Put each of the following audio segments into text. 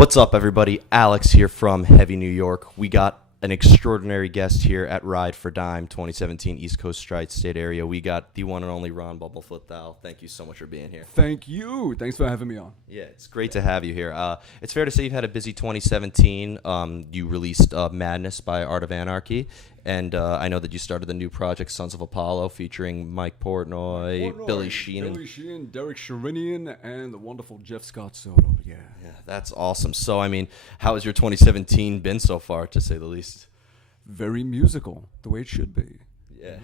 What's up, everybody? Alex here from Heavy New York. We got an extraordinary guest here at Ride for Dime 2017 East Coast Tri-State Area. We got the one and only Bumblefoot Thal. Thank you so much for being here. Thank you. Thanks for having me on. Yeah, it's great to have you here. It's fair to say you've had a busy 2017. You released Madness by Art of Anarchy, and I know that you started the new project Sons of Apollo featuring Mike Portnoy, Billy Sheehan, Derek Sherinian, and the wonderful Jeff Scott Soto. Yeah, that's awesome. So, I mean, how has your 2017 been so far, to say the least? Very musical, the way it should be. Yeah.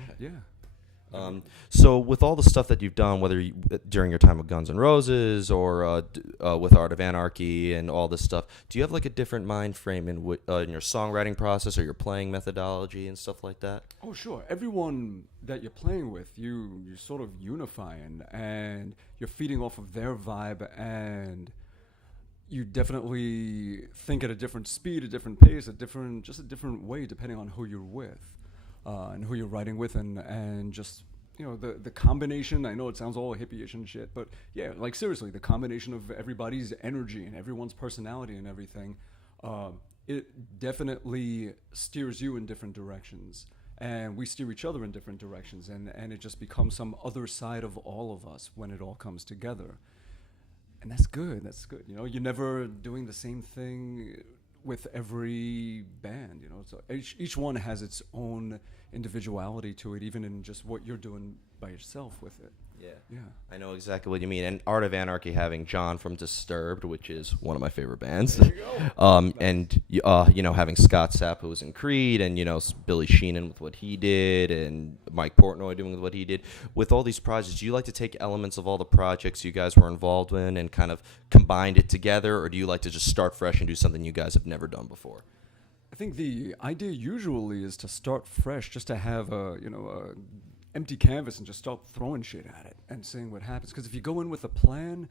So with all the stuff that you've done, whether during your time with Guns N' Roses or with Art of Anarchy and all this stuff, do you have like a different mind frame in your songwriting process or your playing methodology and stuff like that? Oh, sure. Everyone that you're playing with, you sort of unifying, and you're feeding off of their vibe, and you definitely think at a different speed, a different pace, just a different way depending on who you're with. And who you're writing with, and just, the combination. I know it sounds all hippie-ish and shit, but yeah, like seriously, the combination of everybody's energy and everyone's personality and everything, it definitely steers you in different directions, and we steer each other in different directions, and it just becomes some other side of all of us when it all comes together. And that's good. You're never doing the same thing with every band, so each one has its own individuality to it, even in just what you're doing by yourself with it. Yeah. I know exactly what you mean. And Art of Anarchy having John from Disturbed, which is one of my favorite bands. There you go. And having Scott Sapp, who was in Creed, and Billy Sheehan with what he did, and Mike Portnoy doing with what he did. With all these projects, do you like to take elements of all the projects you guys were involved in and kind of combine it together, or do you like to just start fresh and do something you guys have never done before? I think the idea usually is to start fresh, just to have a empty canvas and just start throwing shit at it and seeing what happens. Because if you go in with a plan,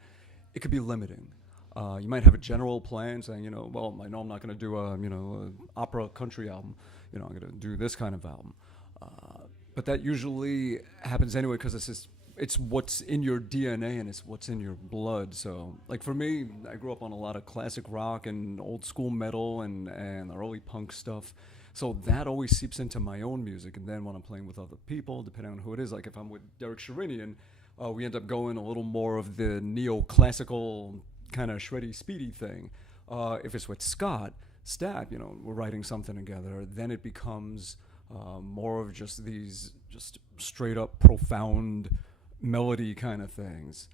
it could be limiting. You might have a general plan saying, well, I know I'm not going to do a opera country album. I'm going to do this kind of album. But that usually happens anyway because it's what's in your DNA and it's what's in your blood. So, like for me, I grew up on a lot of classic rock and old school metal and early punk stuff. So that always seeps into my own music. And then when I'm playing with other people, depending on who it is, like if I'm with Derek Sherinian, we end up going a little more of the neoclassical kind of shreddy, speedy thing. If it's with Scott Stapp, we're writing something together, then it becomes more of just these just straight up profound melody kind of things.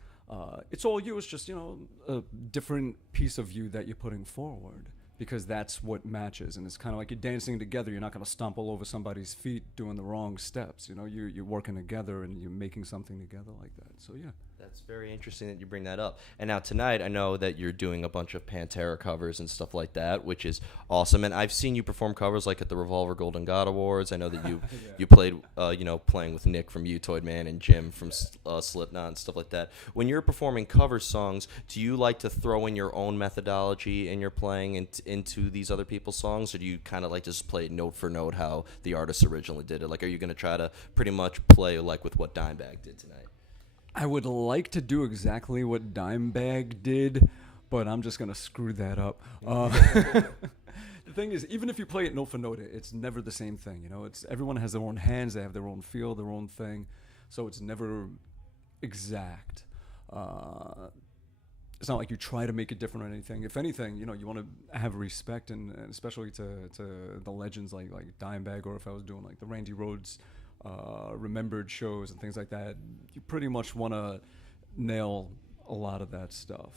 It's all you. It's just, a different piece of you that you're putting forward, because that's what matches. And it's kind of like you're dancing together. You're not going to stumble over somebody's feet doing the wrong steps. You're working together and you're making something together like that. So, yeah. That's very interesting that you bring that up. And now tonight, I know that you're doing a bunch of Pantera covers and stuff like that, which is awesome. And I've seen you perform covers like at the Revolver Golden God Awards. I know that you you played, playing with Nick from Utoid Man and Jim from Slipknot and stuff like that. When you're performing cover songs, do you like to throw in your own methodology in your playing into these other people's songs, or do you kind of like to just play it note for note how the artist originally did it? Like, are you going to try to pretty much play like with what Dimebag did tonight? I would like to do exactly what Dimebag did, but I'm just going to screw that up. The thing is, even if you play it note for note, it's never the same thing. Everyone has their own hands, they have their own feel, their own thing, so it's never exact. It's not like you try to make it different or anything. If anything, you want to have respect, and especially to the legends like Dimebag, or if I was doing like the Randy Rhoads remembered shows and things like that, you pretty much want to nail a lot of that stuff.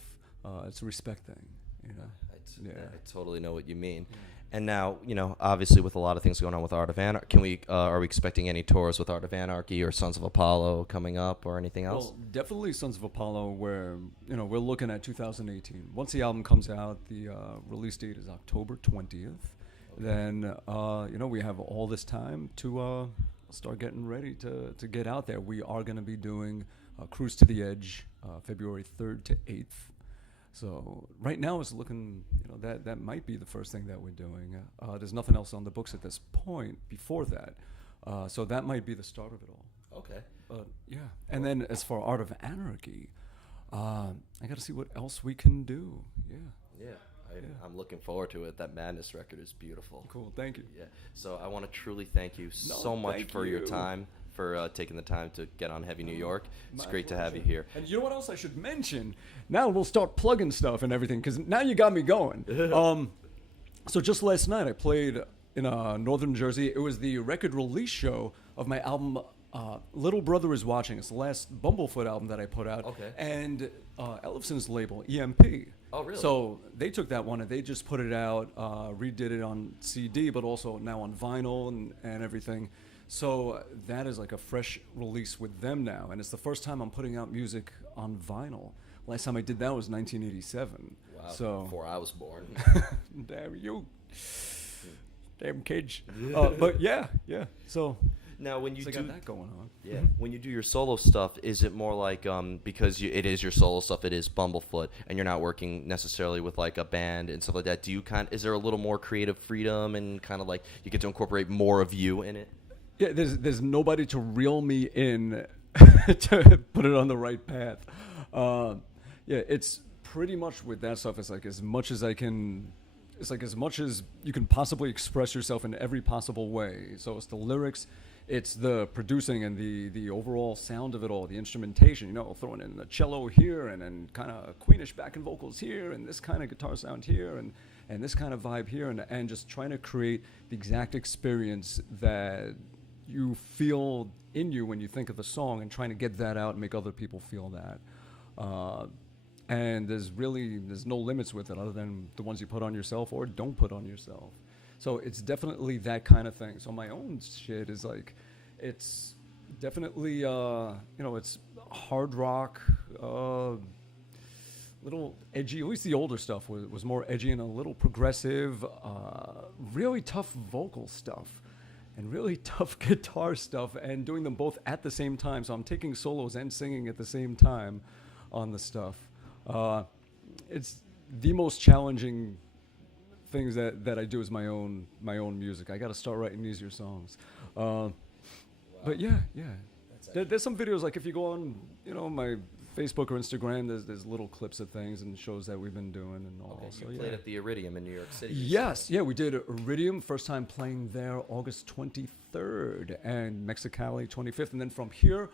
It's a respect thing, I totally know what you mean. And now, obviously with a lot of things going on with Art of Anarchy, are we expecting any tours with Art of Anarchy or Sons of Apollo coming up or anything else? Well, definitely Sons of Apollo, where, we're looking at 2018. Once the album comes out, the release date is October 20th. Okay. Then, we have all this time to start getting ready to get out there. We are going to be doing Cruise to the Edge February 3rd to 8th. So right now it's looking, that might be the first thing that we're doing. There's nothing else on the books at this point before that. So that might be the start of it all. Okay. Yeah. And then as for Art of Anarchy, I got to see what else we can do. Yeah. Yeah. I'm looking forward to it. That Madness record is beautiful. Cool, thank you. Yeah. So I want to truly thank you so much thank for your you. time, for taking the time to get on Heavy New York. It's My great to have you pleasure. here. And you know what else I should mention? Now we'll start plugging stuff and everything, because now you got me going. So just last night I played in Northern Jersey. It was the record release show of my album, Little Brother Is Watching. It's the last Bumblefoot album that I put out. Okay. And Ellefson's label, EMP. Oh, really? So they took that one and they just put it out, redid it on CD, but also now on vinyl and everything. So that is like a fresh release with them now. And it's the first time I'm putting out music on vinyl. Last time I did that was 1987. Wow. So Before I was born. damn you. Damn kids. But yeah. So Now, when you I do got that going on. Yeah. When you do your solo stuff, is it more like because it is your solo stuff, it is Bumblefoot, and you're not working necessarily with like a band and stuff like that? Is there a little more creative freedom and kind of like you get to incorporate more of you in it? Yeah, there's nobody to reel me in to put it on the right path. Yeah, it's pretty much with that stuff. It's like as much as I can. It's like as much as you can possibly express yourself in every possible way. So it's the lyrics, it's the producing and the overall sound of it all, the instrumentation. You know, throwing in the cello here and then kind of Queenish backing vocals here and this kind of guitar sound here and this kind of vibe here and just trying to create the exact experience that you feel in you when you think of a song and trying to get that out and make other people feel that. And there's no limits with it other than the ones you put on yourself or don't put on yourself. So it's definitely that kind of thing. So my own shit is like, it's definitely, it's hard rock, little edgy. At least the older stuff was more edgy and a little progressive, really tough vocal stuff. And really tough guitar stuff, and doing them both at the same time. So I'm taking solos and singing at the same time on the stuff. It's the most challenging things that I do is my own music. I got to start writing easier songs. Wow. But yeah. There's some videos, like if you go on, my Facebook or Instagram, there's little clips of things and shows that we've been doing and all. Okay, so you played at the Iridium in New York City. Yes, yeah, we did Iridium, first time playing there August 23rd and Mexicali 25th. And then from here,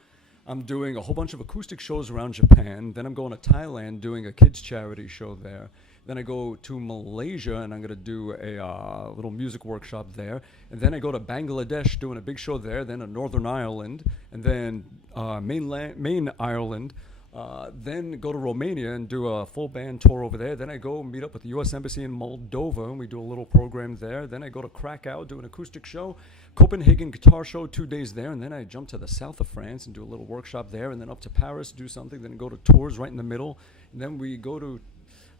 I'm doing a whole bunch of acoustic shows around Japan. Then I'm going to Thailand doing a kids charity show there. Then I go to Malaysia and I'm going to do a little music workshop there. And then I go to Bangladesh doing a big show there. Then Northern Ireland. And then main Ireland. Then go to Romania and do a full band tour over there. Then I go meet up with the U.S. Embassy in Moldova and we do a little program there. Then I go to Krakow, do an acoustic show, Copenhagen guitar show, 2 days there. And then I jump to the south of France and do a little workshop there. And then up to Paris, do something. Then go to Tours right in the middle. And then we go to,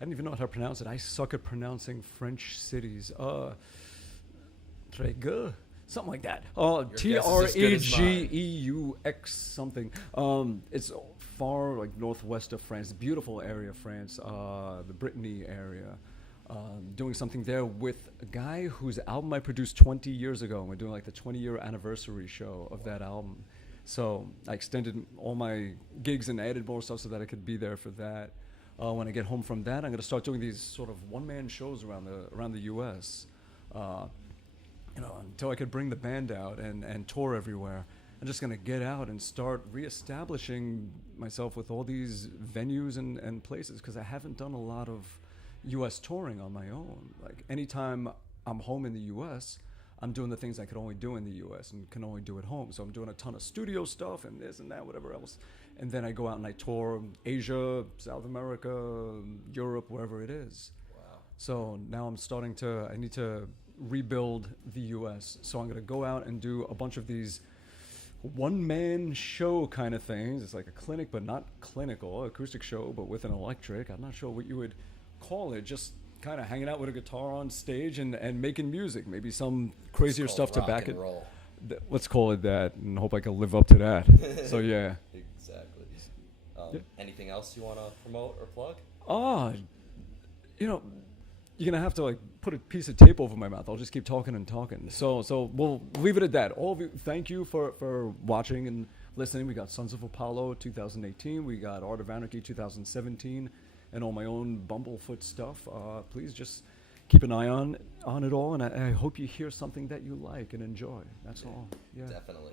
I don't even know how to pronounce it. I suck at pronouncing French cities. Trégueux. Something like that. Tregeaux something. It's far like northwest of France, beautiful area of France, the Brittany area. Doing something there with a guy whose album I produced 20 years ago. And we're doing like the 20-year anniversary show of that album. So I extended all my gigs and added more stuff so that I could be there for that. When I get home from that, I'm going to start doing these sort of one-man shows around the U.S. Until I could bring the band out and tour everywhere. I'm just going to get out and start reestablishing myself with all these venues and places because I haven't done a lot of U.S. touring on my own. Like anytime I'm home in the U.S., I'm doing the things I could only do in the U.S. and can only do at home. So I'm doing a ton of studio stuff and this and that, whatever else. And then I go out and I tour Asia, South America, Europe, wherever it is. Wow. So now I need to rebuild the U.S. So I'm going to go out and do a bunch of these one-man show kind of things. It's like a clinic, but not clinical, acoustic show, but with an electric. I'm not sure what you would call it. Just kind of hanging out with a guitar on stage and making music. Maybe some crazier stuff to back it. Roll. Let's call it that and hope I can live up to that. So yeah. Exactly. Anything else you want to promote or plug? You're gonna have to like put a piece of tape over my mouth. I'll just keep talking and talking. So we'll leave it at that. All of you, thank you for watching and listening. We got Sons of Apollo 2018. We got Art of Anarchy 2017. and all my own Bumblefoot stuff, please just keep an eye on it all, and I hope you hear something that you like and enjoy. That's all. Yeah. Definitely.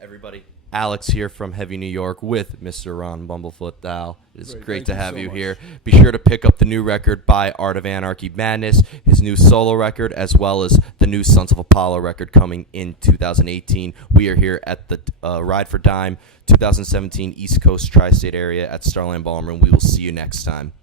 Everybody. Alex here from Heavy New York with Mr. Ron Bumblefoot Thal. It's great to have you here. Be sure to pick up the new record by Art of Anarchy Madness, his new solo record, as well as the new Sons of Apollo record coming in 2018. We are here at the Ride for Dime 2017 East Coast Tri-State area at Starland Ballroom. We will see you next time.